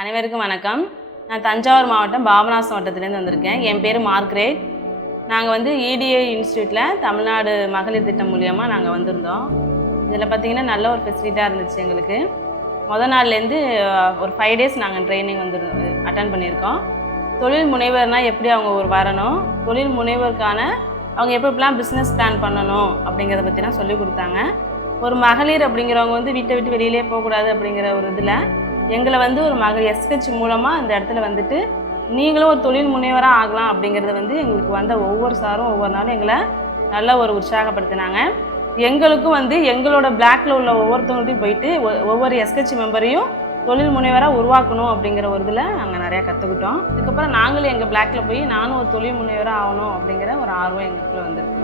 அனைவருக்கும் வணக்கம். நான் தஞ்சாவூர் மாவட்டம் பாபநாசம் வட்டத்திலேருந்து வந்திருக்கேன். என் பேர் மார்க்ரேட். நாங்கள் வந்து EDA இன்ஸ்டியூட்டில் தமிழ்நாடு மகளிர் திட்டம் மூலியமாக நாங்கள் வந்திருந்தோம். இதில் பார்த்திங்கன்னா நல்ல ஒரு ஃபெசிலிட்டாக இருந்துச்சு எங்களுக்கு. நாள்லேருந்து ஒரு 5 டேஸ் நாங்கள் ட்ரைனிங் அட்டன் பண்ணியிருக்கோம். தொழில் முனைவர்னால் எப்படி அவங்க வரணும், தொழில் முனைவருக்கான அவங்க எப்படிலாம் பிஸ்னஸ் பிளான் பண்ணணும் அப்படிங்கிறத பற்றிலாம் சொல்லி கொடுத்தாங்க. ஒரு மகளிர் அப்படிங்கிறவங்க வந்து வீட்டை விட்டு வெளியிலே போகக்கூடாது அப்படிங்கிற ஒரு இதில் எங்களை வந்து ஒரு மகளிர் SH மூலமாக அந்த இடத்துல வந்துட்டு நீங்களும் ஒரு தொழில் முனைவராக ஆகலாம் அப்படிங்கிறத வந்து எங்களுக்கு வந்த ஒவ்வொரு சாரும் ஒவ்வொரு நாளும் எங்களை நல்லா ஒரு உற்சாகப்படுத்தினாங்க. எங்களுக்கும் வந்து எங்களோட பிளாக்ல உள்ள ஒவ்வொருத்தவங்கள்ட்டையும் போயிட்டு ஒவ்வொரு SH மெம்பரையும் தொழில் முனைவராக உருவாக்கணும் அப்படிங்கிற ஒரு இதில் நாங்கள் நிறையா கற்றுக்கிட்டோம். இதுக்கப்புறம் நாங்களும் எங்கள் பிளாக்ல போய் நானும் ஒரு தொழில் முனைவராக ஆகணும் அப்படிங்கிற ஒரு ஆர்வம் எங்களுக்குள்ள வந்திருக்கு.